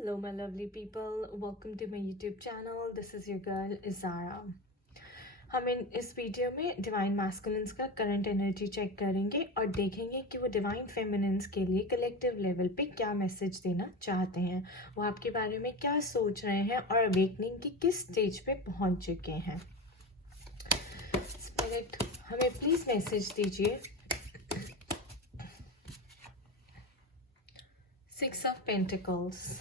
Hello my lovely people, welcome to my YouTube channel. This is your girl Izara. हम इस video में divine masculines का current energy check करेंगे और देखेंगे कि वो डिवाइन फेमिनिन्स के लिए कलेक्टिव लेवल पे क्या मैसेज देना चाहते हैं, वो आपके बारे में क्या सोच रहे हैं और अवेकनिंग की किस स्टेज पे पहुंच चुके हैं। स्पिरिट हमें प्लीज मैसेज दीजिए। 6 ऑफ पेंटिकल्स,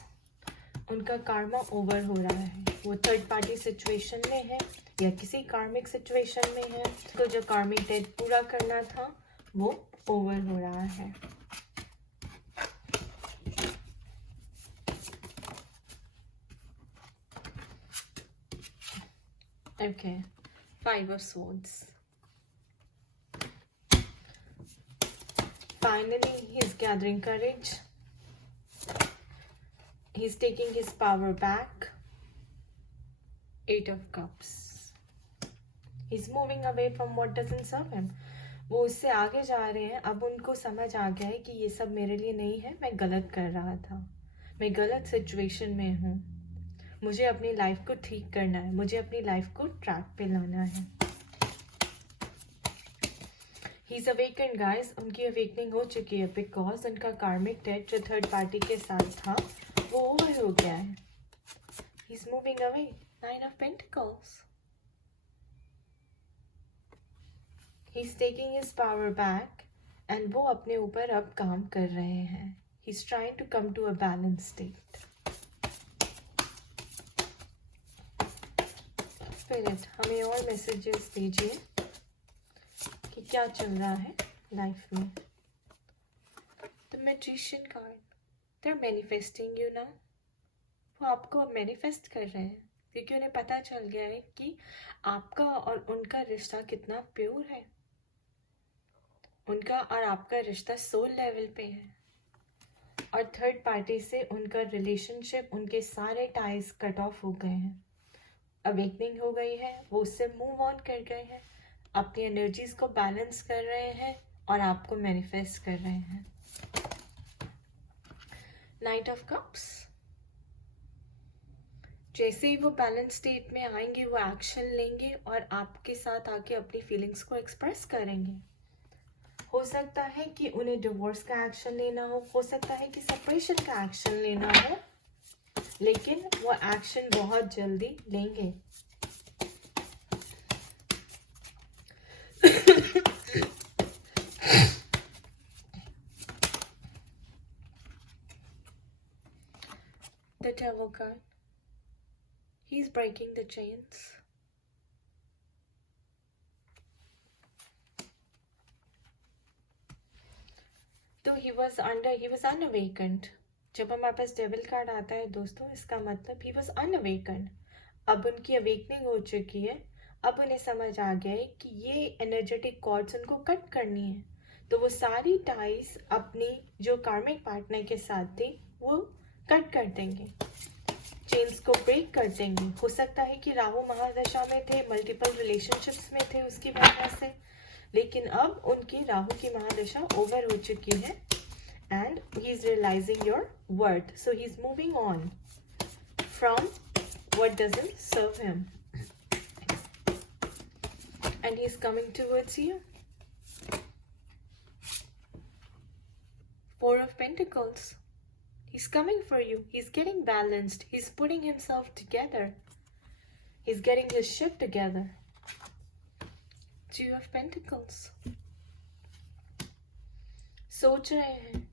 उनका कार्मा ओवर हो रहा है, वो थर्ड पार्टी सिचुएशन में है या किसी कार्मिक सिचुएशन में है, तो जो कार्मिक डेट पूरा करना था वो ओवर हो रहा है। Okay, 5 of swords. Finally he is gathering courage, he's taking his power back. 8 of cups. He's moving away from what doesn't serve him. वो उससे आगे जा रहे हैं। अब उनको समझ आ गया है कि ये सब मेरे लिए नहीं है, मैं गलत कर रहा था, मैं गलत सिचुएशन में हूँ, मुझे अपनी लाइफ को ठीक करना है, मुझे अपनी लाइफ को ट्रैक पे लाना है। He's awakened guys, उनकी अवेकनिंग हो चुकी है बिकॉज उनका कार्मिक डेट जो थर्ड पार्टी के साथ था वो ओवर हो गया है। He's moving away. 9 of Pentacles. He's taking his power back and वो अपने ऊपर अब काम कर रहे हैं। He's trying to come to a balanced state. Spirit हमें और मैसेजेस दीजिए कि क्या चल रहा है लाइफ में। The Magician card. They're manifesting you now. वो आपको अब मैनिफेस्ट कर रहे हैं क्योंकि उन्हें पता चल गया है कि आपका और उनका रिश्ता कितना प्योर है। उनका और आपका रिश्ता सोल लेवल पे है और थर्ड पार्टी से उनका रिलेशनशिप, उनके सारे टाइज कट ऑफ हो गए हैं। अवेकनिंग हो गई है, वो उससे मूव ऑन कर गए हैं, अपनी एनर्जीज को बैलेंस कर रहे हैं और आपको मैनिफेस्ट कर रहे हैं। नाइट ऑफ कप्स, जैसे ही वो बैलेंस स्टेट में आएंगे वो एक्शन लेंगे और आपके साथ आके अपनी फीलिंग्स को एक्सप्रेस करेंगे। हो सकता है कि उन्हें डिवोर्स का एक्शन लेना हो सकता है कि सेपरेशन का एक्शन लेना हो, लेकिन वो एक्शन बहुत जल्दी लेंगे। The Devil card. He's breaking the chains. तो he was unawakened. जब हमारे पास डेविल कार्ड आता है दोस्तों, इसका मतलब he was unawakened. अब उनकी अवेकनिंग हो चुकी है, अब उन्हें समझ आ गया है कि ये एनर्जेटिक कॉर्ड्स उनको कट करनी है, तो वो सारी टाइज अपनी जो कार्मिक पार्टनर के साथ थी वो कट कर देंगे, चेन्स को ब्रेक कर देंगे। हो सकता है कि राहु महादशा में थे, मल्टीपल रिलेशनशिप्स में थे उसकी वजह से, लेकिन अब उनकी राहु की महादशा ओवर हो चुकी है and he is realising your worth, so he is moving on from what doesn't serve him and he is coming towards you. 4 of Pentacles. He's coming for you. He's getting balanced. He's putting himself together. He's getting his ship together. 2 of Pentacles. सोच रहे हैं,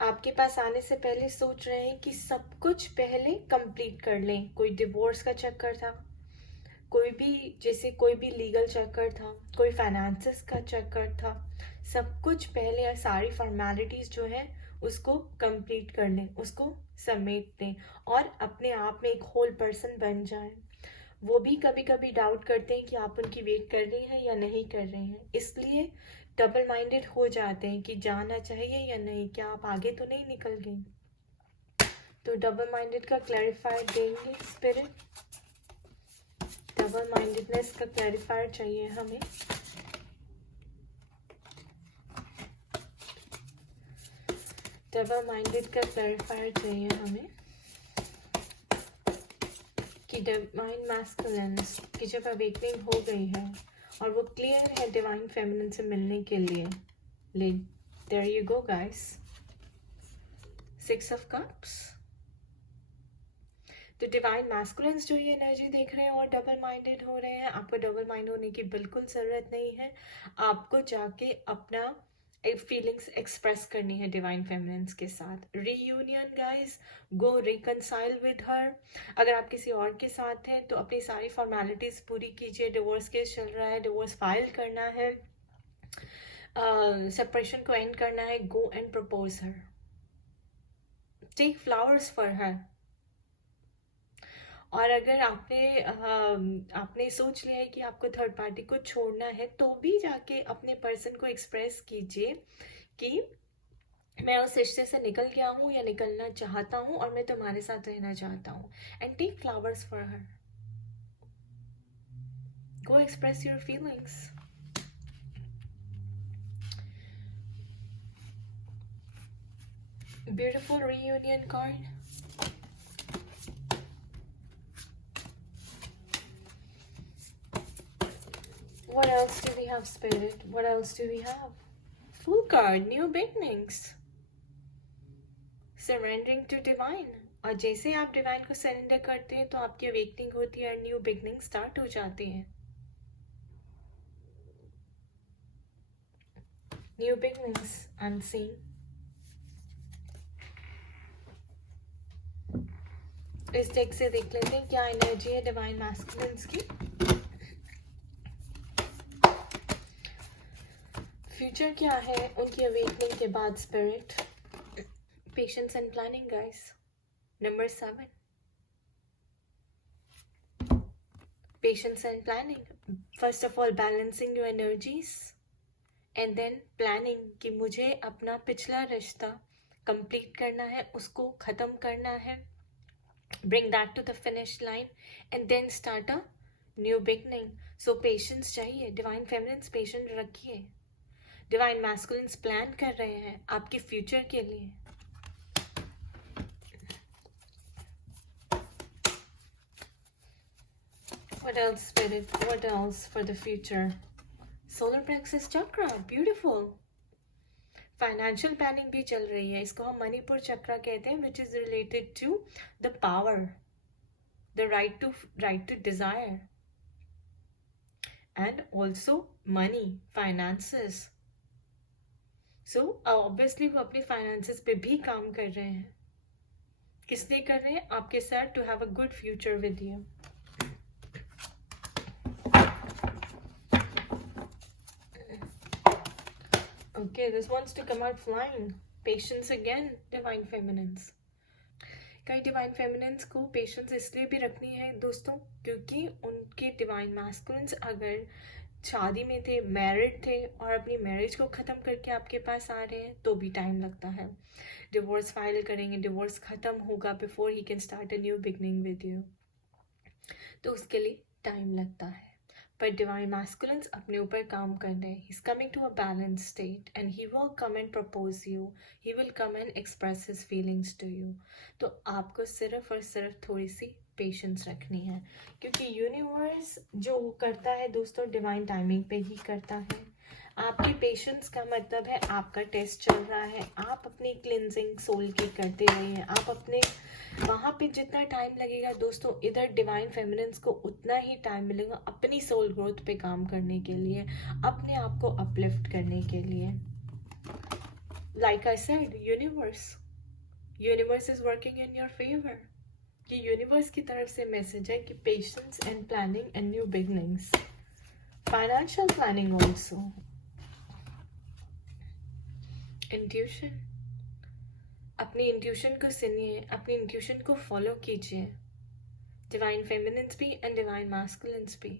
आपके पास आने से पहले सोच रहे हैं कि सब कुछ पहले कंप्लीट कर लें। कोई डिवोर्स का चक्कर था, कोई भी लीगल चक्कर था, कोई फाइनेंसेस का चक्कर था, सब कुछ पहले सारी फॉर्मेलिटीज जो है उसको कंप्लीट कर लें, उसको समेट दें और अपने आप में एक होल पर्सन बन जाए। वो भी कभी कभी डाउट करते हैं कि आप उनकी वेट कर रही हैं या नहीं कर रहे हैं, इसलिए डबल माइंडेड हो जाते हैं कि जाना चाहिए या नहीं, क्या आप आगे तो नहीं निकल गई। तो डबल माइंडेड का क्लैरिफायर देंगे स्पिरिट, डबल माइंडेडनेस का क्लैरिफायर चाहिए हमें। डबल माइंडेड का क्लैरिफायर चाहिए हमें कि डिवाइन मैस्कुलिन्स की जब अवेकनिंग हो गई है और वो क्लियर है डिवाइन फेमिनिन से मिलने के लिए, there you go guys, 6 of cups. तो डिवाइन मैस्कुलिन्स जो ये एनर्जी देख रहे हैं और डबल माइंडेड हो रहे हैं, आपको डबल माइंड होने की बिल्कुल ज़रूरत नहीं है। आपको जाके अपना फीलिंग्स एक्सप्रेस करनी है डिवाइन फेमिनिन्स के साथ। Reunion guys, go reconcile with her. अगर आप किसी और के साथ हैं तो अपनी सारी फॉर्मेलिटीज़ पूरी कीजिए। डिवोर्स केस चल रहा है, डिवोर्स फाइल करना है, सेपरेशन को एंड करना है, go and propose her, take flowers for her. और अगर आपने सोच लिया है कि आपको थर्ड पार्टी को छोड़ना है, तो भी जाके अपने पर्सन को एक्सप्रेस कीजिए कि मैं उस रिश्ते से निकल गया हूँ या निकलना चाहता हूँ और मैं तुम्हारे साथ रहना चाहता हूँ। And take flowers for her, go express your feelings. Beautiful reunion card. What else do we have, Spirit? What else do we have? Fool card, new beginnings. Surrendering to divine. और जैसे आप डिवाइन को surrender करते हैं तो आपकी awakening होती है और न्यू बिगनिंग स्टार्ट हो जाती है। New beginnings unseen. इस टेक से देख लेते हैं क्या एनर्जी है डिवाइन मैस्कुलिन्स की। फ्यूचर क्या है उनकी अवेकनिंग के बाद, spirit. Patience and planning guys, number 7। Patience and planning, first of all balancing your energies and then planning कि मुझे अपना पिछला रिश्ता कंप्लीट करना है, उसको ख़त्म करना है, bring that to the finish line and then start a new beginning. So patience चाहिए। डिवाइन फेमिनिन्स पेशेंट रखिए। डिवाइन मैस्कुलिन्स प्लान कर रहे हैं आपके फ्यूचर के लिए। What else, Spirit? What else for the future? Solar plexus chakra, beautiful. Financial planning भी चल रही है, इसको हम मणिपुर चक्रा कहते हैं, which is related to the power, the right to desire and also money, finances. So obviously वो अपने फाइनेंसेस पे भी काम कर रहे हैं। किस लिए कर रहे हैं? आपके साथ, to have a good future with you. Okay, this wants to come out flying. Patience again, divine feminines. कई डिवाइन फेमिनिन्स को पेशेंस इसलिए भी रखनी है दोस्तों क्योंकि उनके डिवाइन मैस्कुलिन्स अगर शादी में थे, मैरिड थे और अपनी मैरिज को ख़त्म करके आपके पास आ रहे हैं तो भी टाइम लगता है। डिवोर्स फाइल करेंगे, डिवोर्स ख़त्म होगा before he can start a new beginning with you, तो उसके लिए टाइम लगता है। पर डिवाइन मैस्कुलिन्स अपने ऊपर काम कर रहे हैं। He is coming to a balance state and he will come and propose you, he will come and express his feelings to you. तो आपको सिर्फ और सिर्फ थोड़ी सी पेशेंस रखनी है क्योंकि यूनिवर्स जो करता है दोस्तों डिवाइन टाइमिंग पे ही करता है। आपकी पेशेंस का मतलब है आपका टेस्ट चल रहा है, आप अपनी क्लिनजिंग सोल की करते रहिए। आप अपने वहाँ पे जितना टाइम लगेगा दोस्तों, इधर डिवाइन फेमिनिन्स को उतना ही टाइम मिलेगा अपनी सोल ग्रोथ पे काम करने के लिए, अपने आप को अपलिफ्ट करने के लिए। Like I said, universe is working in your favour. ये यूनिवर्स की तरफ से मैसेज है कि patience and planning and new beginnings, financial planning also. Intuition, अपनी इंट्यूशन को सुनिए, अपनी इंट्यूशन को फॉलो कीजिए। डिवाइन फेमिनिन्स भी एंड डिवाइन मैस्कुलिन्स भी।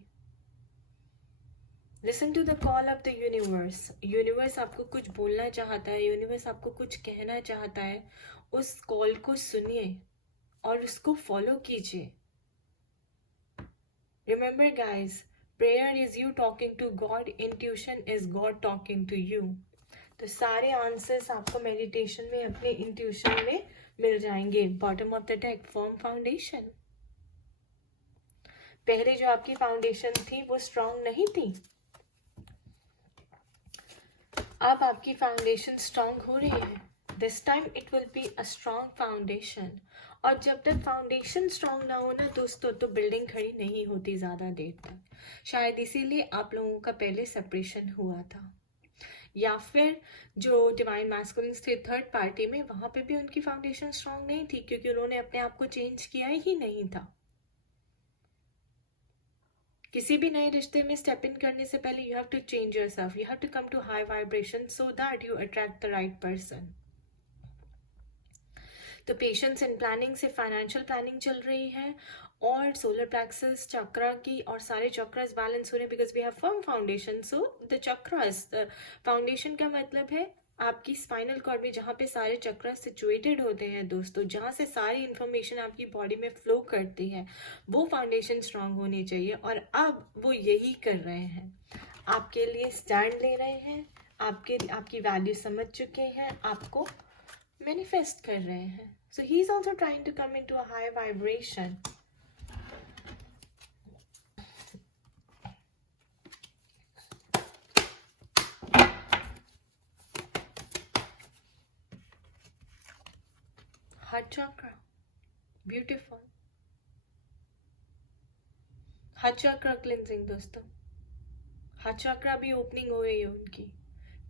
Listen to the call of the universe. Universe आपको कुछ बोलना चाहता है, यूनिवर्स आपको कुछ कहना चाहता है। उस कॉल को सुनिए और उसको फॉलो कीजिए। Remember guys, prayer is you talking to God, intuition is God talking to you. तो सारे आंसर्स आपको मेडिटेशन में, अपने इंट्यूशन में मिल जाएंगे. Bottom of the deck, firm foundation. पहले जो आपकी फाउंडेशन थी वो स्ट्रांग नहीं थी, अब आपकी फाउंडेशन स्ट्रांग हो रही है. This time it will be a strong foundation. और जब तक फाउंडेशन स्ट्रांग ना हो ना दोस्तों, तो बिल्डिंग खड़ी नहीं होती ज़्यादा देर तक. शायद इसीलिए आप लोगों का पहले सेपरेशन हुआ था. या फिर जो डिवाइन मैस्कुलिन्स थे थर्ड पार्टी में, वहाँ पे भी उनकी फाउंडेशन स्ट्रांग नहीं थी, क्योंकि उन्होंने अपने आप को चेंज किया ही नहीं था. किसी भी नए रिश्ते में स्टेप इन करने से पहले you have to change yourself, you have to come to high vibration so that you attract the right person. तो पेशेंस एंड प्लानिंग से फाइनेंशियल प्लानिंग चल रही है, और सोलर प्लेक्सस चक्रा की और सारे चक्रास बैलेंस हो रहे हैं, because we have firm foundation. So the chakras, foundation का मतलब है आपकी स्पाइनल कॉर्ड में जहाँ पे सारे चक्रास सिचुएटेड होते हैं दोस्तों, जहाँ से सारी इंफॉर्मेशन आपकी बॉडी में फ्लो करती है, वो फाउंडेशन स्ट्रांग होनी चाहिए. और अब वो यही कर रहे हैं, आपके लिए स्टैंड ले रहे हैं, आपकी वैल्यू समझ चुके हैं, आपको मैनिफेस्ट कर रहे हैं. So he is also trying to come into a high vibration. Heart chakra, beautiful. Heart chakra cleansing दोस्तों, हार्ट चक्रा भी ओपनिंग हो रही है, उनकी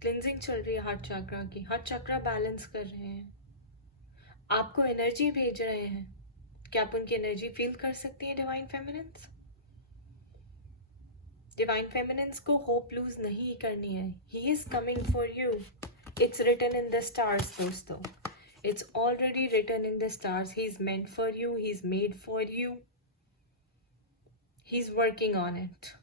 क्लिनजिंग चल रही है हार्ट चक्रा की. हार्ट चक्रा बैलेंस कर रहे हैं, आपको एनर्जी भेज रहे हैं. क्या आप उनकी एनर्जी फील कर सकती हैं डिवाइन फेमिनिन्स? डिवाइन फेमिनिन्स को होप लूज नहीं करनी है. He is coming for you. It's written in the stars दोस्तों, it's already written in the stars. He is meant for you, he is made for you, he is working on it.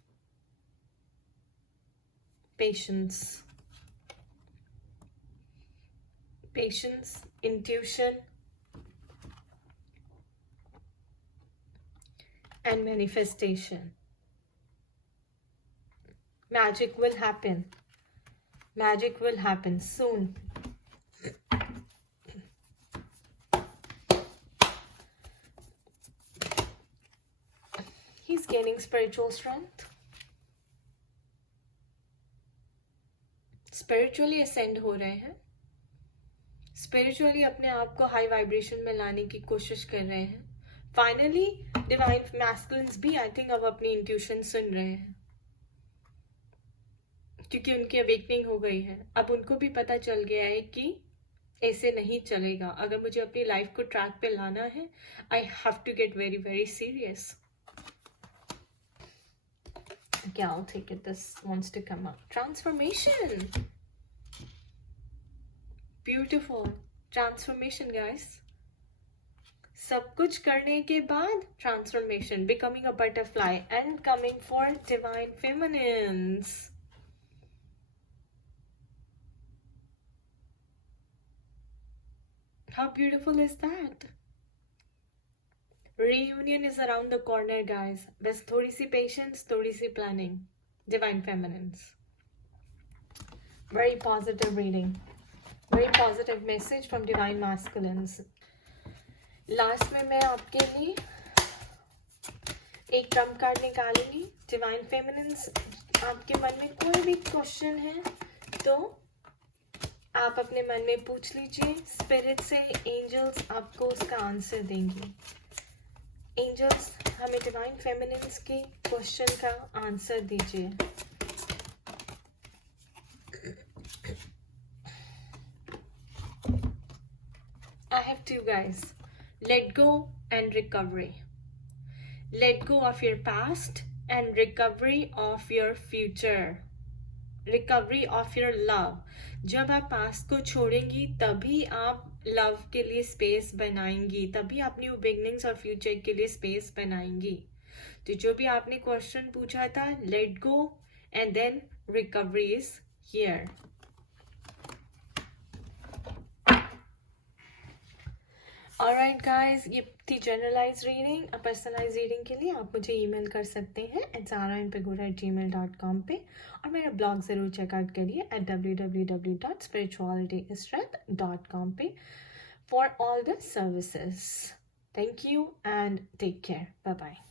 Patience, intuition, and manifestation. Magic will happen. Magic will happen soon. He's gaining spiritual strength. Spiritually ascend हो रहे हैं, spiritually अपने आप को high vibration में लाने की कोशिश कर रहे हैं. फाइनली डिवाइन मैस्कुलिन्स भी आई थिंक अब अपनी इंट्यूशन सुन रहे हैं, क्योंकि उनकी अवेकनिंग हो गई है. अब उनको भी पता चल गया है कि ऐसे नहीं चलेगा. अगर मुझे अपनी लाइफ को ट्रैक पे लाना है, I have to get very very serious. Okay, I'll take it. This wants to come up. Transformation. Beautiful. Transformation, guys. सब कुछ करने के बाद transformation. Becoming a butterfly and coming for divine feminines. How beautiful is that? Reunion is around the corner, guys. बस थोड़ी सी patience, थोड़ी सी planning. Divine feminines. Very positive reading. Very positive message from divine masculines. Last में मैं आपके लिए एक Trump card निकालूंगी. Divine feminines, आपके मन में कोई भी क्वेश्चन है तो आप अपने मन में पूछ लीजिए. स्पिरिट से एंजल्स आपको उसका आंसर देंगी. एंजल्स हमें डिवाइन फेमिनिन्स के क्वेश्चन का आंसर दीजिए. I have two, guys. Let go and recovery. Let go of your past and recovery of your future. Recovery of your love. जब आप पास्ट को छोड़ेंगी तभी आप लव के लिए स्पेस बनाएंगी, तभी आप न्यू बिगनिंग्स और फ्यूचर के लिए स्पेस बनाएंगी. तो जो भी आपने क्वेश्चन पूछा था, let go and then recovery is here. Alright guys, ये थी जनरलाइज रीडिंग। पर्सनलाइज रीडिंग के लिए आप मुझे ईमेल कर सकते हैं zarainpagura@gmail.com पे, और मेरा ब्लॉग ज़रूर चेकआउट करिए www.spiritualitystrength.com पे for all the services. Thank you and take care. Bye bye.